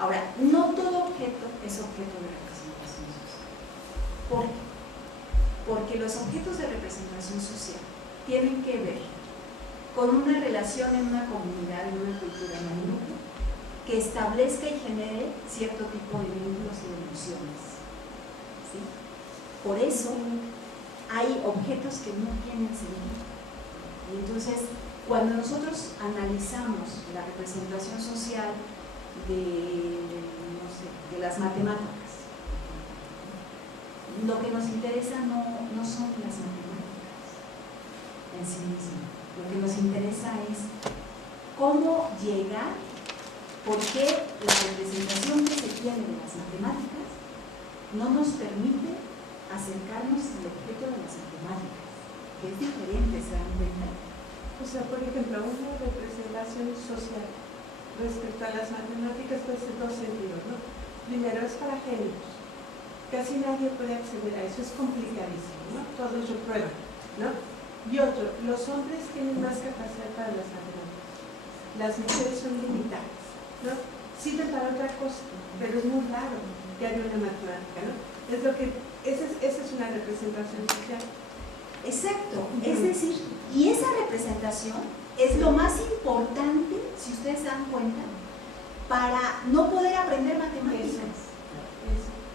Ahora, no todo objeto es objeto de representación social. ¿Por qué? Porque los objetos de representación social tienen que ver con una relación en una comunidad, en una cultura, en un grupo, que establezca y genere cierto tipo de vínculos y de emociones. ¿Sí? Por eso hay objetos que no tienen sentido. Y entonces, cuando nosotros analizamos la representación social no sé, de las matemáticas, lo que nos interesa no son las matemáticas en sí mismas. Lo que nos interesa es cómo llegar, por qué la representación que se tiene de las matemáticas no nos permite acercarnos al objeto de las matemáticas, que es diferente, ¿se dan cuenta? O sea, por ejemplo, una representación social respecto a las matemáticas puede ser dos sentidos, ¿no? Primero, es para géneros. Casi nadie puede acceder a eso, es complicadísimo, ¿no? Todos lo prueban, ¿no? Y otro, los hombres tienen más capacidad para las matemáticas. Las mujeres son limitadas, ¿no? Sirven para otra cosa, pero es muy raro que haya una matemática, ¿no? Es lo que, esa es una representación social. Exacto, es decir, y esa representación es lo más importante, si ustedes se dan cuenta, para no poder aprender matemáticas.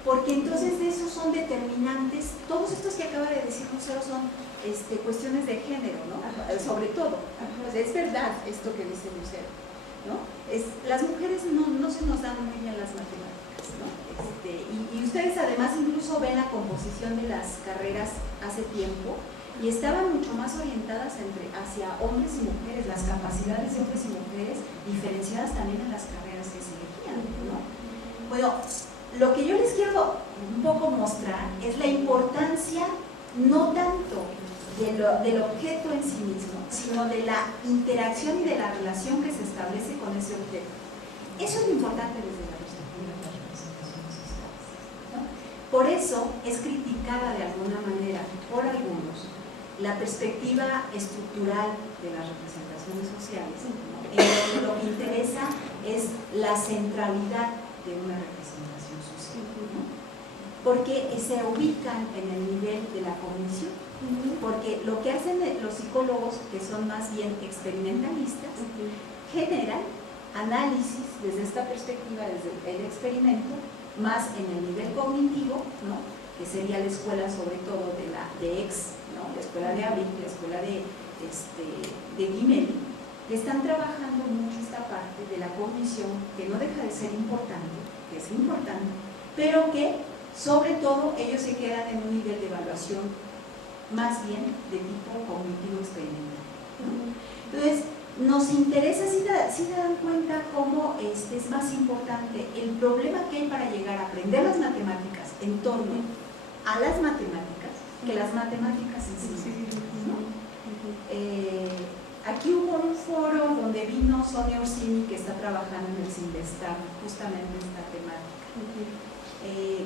Porque entonces de esos son determinantes, todos estos que acaba de decir Lucero son cuestiones de género, ¿no? Sobre todo. Pues es verdad esto que dice Lucero, ¿no? Las mujeres no se nos dan muy bien las matemáticas, ¿no? Y ustedes además incluso ven la composición de las carreras hace tiempo y estaban mucho más orientadas hacia hombres y mujeres, las capacidades de hombres y mujeres diferenciadas también en las carreras que se elegían, ¿no? Bueno, lo que yo les quiero un poco mostrar es la importancia no tanto del objeto en sí mismo, sino de la interacción y de la relación que se establece con ese objeto. Eso es lo importante desde la perspectiva de las representaciones sociales, ¿no? Por eso es criticada de alguna manera por algunos la perspectiva estructural de las representaciones sociales, ¿no? En donde lo que interesa es la centralidad de una representación social, ¿no? Porque se ubican en el nivel de la cognición, porque lo que hacen los psicólogos, que son más bien experimentalistas, generan análisis desde esta perspectiva, desde el experimento, más en el nivel cognitivo, ¿no? Que sería la escuela sobre todo de X, ¿no? La escuela de Abric, la escuela de Guimeli, que están trabajando mucho esta parte de la cognición, que no deja de ser importante, que es importante, pero que sobre todo ellos se quedan en un nivel de evaluación más bien de tipo cognitivo experimental, ¿no? Entonces, nos interesa, si se dan cuenta cómo es más importante el problema que hay para llegar a aprender las matemáticas en torno a las matemáticas que las matemáticas en sí, ¿no? Aquí hubo un foro donde vino Sonia Orsini, que está trabajando en el CINVESTAR justamente esta temática,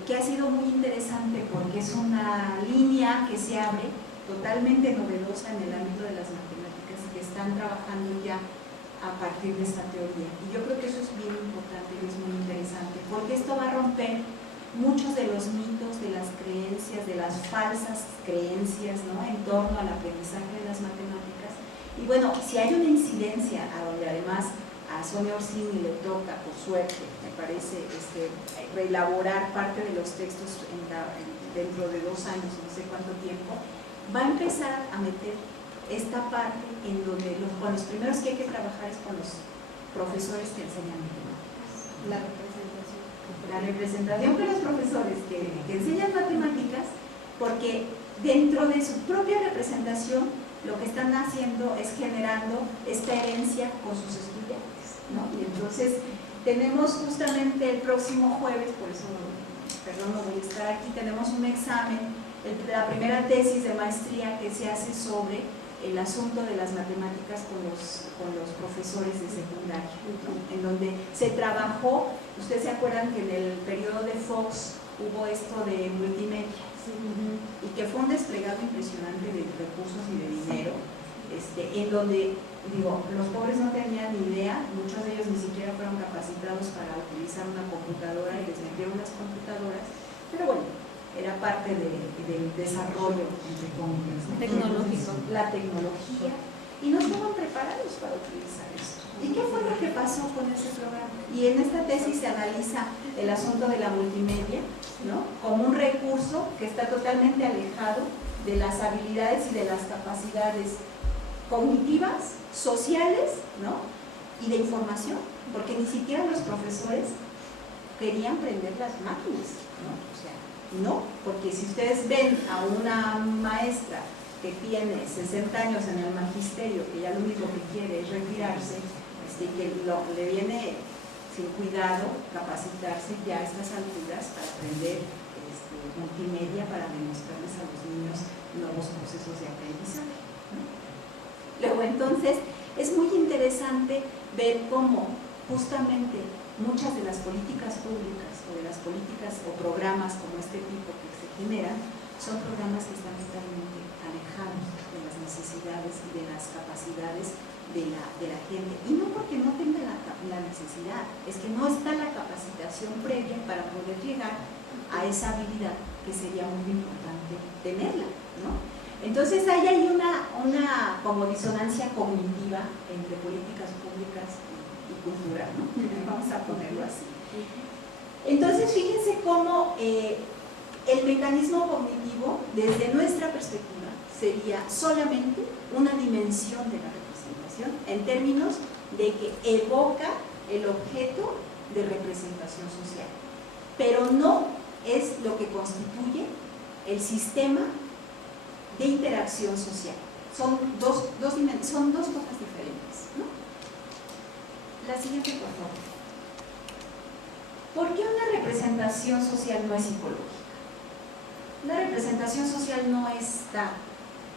que ha sido muy interesante porque es una línea que se abre totalmente novedosa en el ámbito de las matemáticas y que están trabajando ya a partir de esta teoría. Y yo creo que eso es bien importante y es muy interesante, porque esto va a romper muchos de los mitos, de las creencias, de las falsas creencias, ¿no? En torno al aprendizaje de las matemáticas. Y bueno, si hay una incidencia a donde además a Sonia Orsini le toca, por suerte, me parece, reelaborar parte de los textos dentro de 2 años, no sé cuánto tiempo, va a empezar a meter esta parte en donde con los primeros que hay que trabajar es con los profesores que enseñan matemáticas. La representación de los profesores que enseñan matemáticas, porque dentro de su propia representación lo que están haciendo es generando esta herencia con sus estudiantes, ¿no? Y entonces tenemos justamente el próximo jueves, por eso, perdón, no voy a estar aquí, tenemos un examen, la primera tesis de maestría que se hace sobre el asunto de las matemáticas con los profesores de secundaria, ¿no? En donde se trabajó, ustedes se acuerdan que en el periodo de Fox hubo esto de multimedia, y que fue un desplegado impresionante de recursos y de dinero, en donde digo, los pobres no tenían ni idea, muchos de ellos ni siquiera fueron capacitados para utilizar una computadora y les metieron las computadoras, pero bueno, era parte del desarrollo, entre comillas, ¿no? Tecnológico. La tecnología, y no estaban preparados para utilizar esto. ¿Y qué fue lo que pasó con ese programa? Y en esta tesis se analiza el asunto de la multimedia, ¿no?, como un recurso que está totalmente alejado de las habilidades y de las capacidades cognitivas, sociales, ¿no?, y de información, porque ni siquiera los profesores querían prender las máquinas, ¿no? O sea, no, porque si ustedes ven a una maestra que tiene 60 años en el magisterio, que ya lo único que quiere es retirarse, que le viene sin cuidado capacitarse ya a estas alturas para aprender multimedia, para demostrarles a los niños nuevos procesos de aprendizaje, ¿no? Luego, entonces, es muy interesante ver cómo justamente muchas de las políticas públicas o de las políticas o programas como este tipo que se generan son programas que están totalmente alejados de las necesidades y de las capacidades de la gente, y no porque no tenga la necesidad, es que no está la capacitación previa para poder llegar a esa habilidad que sería muy importante tenerla, ¿no? Entonces ahí hay una como disonancia cognitiva entre políticas públicas y cultura, ¿no? Vamos a ponerlo así. Entonces fíjense cómo el mecanismo cognitivo desde nuestra perspectiva sería solamente una dimensión de la representación en términos de que evoca el objeto de representación social, pero no es lo que constituye el sistema de interacción social. Son dos cosas diferentes, ¿no? La siguiente, por favor. ¿Por qué una representación social no es psicológica? Una representación social no está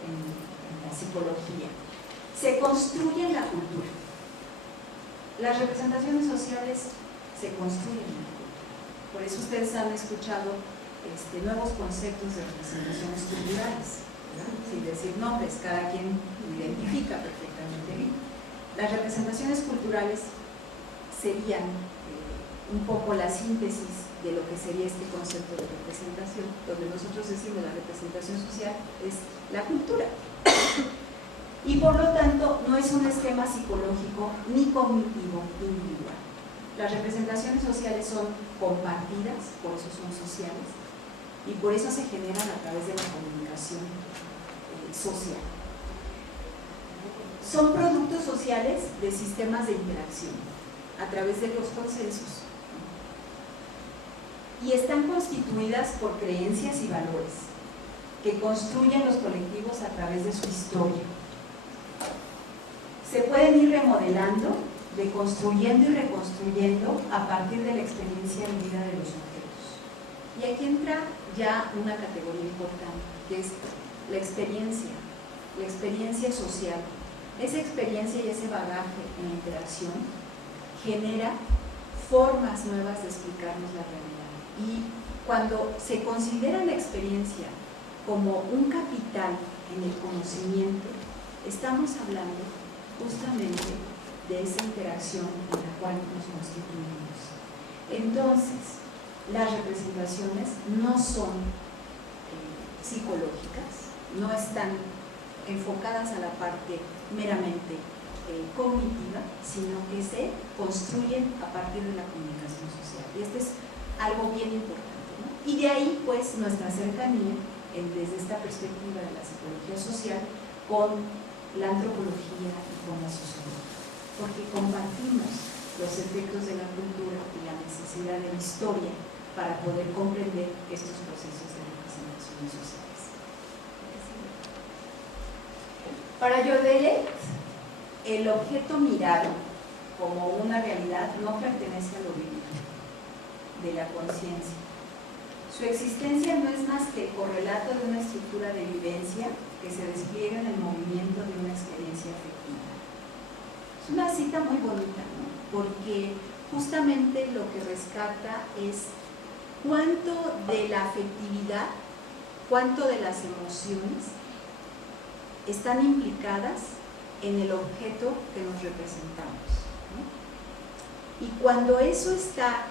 en la psicología, se construye en la cultura. Las representaciones sociales se construyen en la cultura. Por eso ustedes han escuchado nuevos conceptos de representaciones culturales, ¿verdad? Sin decir nombres, cada quien lo identifica perfectamente bien. Las representaciones culturales serían un poco la síntesis de lo que sería este concepto de representación, donde nosotros decimos la representación social es la cultura. Y por lo tanto no es un esquema psicológico ni cognitivo individual. Las representaciones sociales son compartidas, por eso son sociales, y por eso se generan a través de la comunicación social. Son productos sociales de sistemas de interacción a través de los consensos, y están constituidas por creencias y valores que construyen los colectivos a través de su historia. Se pueden ir remodelando, deconstruyendo y reconstruyendo a partir de la experiencia vivida de los sujetos. Y aquí entra ya una categoría importante, que es la experiencia social. Esa experiencia y ese bagaje en la interacción genera formas nuevas de explicarnos la realidad. Y cuando se considera la experiencia como un capital en el conocimiento, estamos hablando justamente de esa interacción en la cual nos constituimos. Entonces, las representaciones no son psicológicas, no están enfocadas a la parte meramente cognitiva, sino que se construyen a partir de la comunicación social. Y este es algo bien importante, ¿no? Y de ahí pues nuestra cercanía desde esta perspectiva de la psicología social con la antropología y con la sociología, porque compartimos los efectos de la cultura y la necesidad de la historia para poder comprender estos procesos de representaciones sociales. Para Jodelet, el objeto mirado como una realidad no pertenece a lo vivido, de la conciencia. Su existencia no es más que el correlato de una estructura de vivencia que se despliega en el movimiento de una experiencia afectiva. Es una cita muy bonita, ¿no? Porque justamente lo que rescata es cuánto de la afectividad, cuánto de las emociones están implicadas en el objeto que nos representamos, ¿no? Y cuando eso está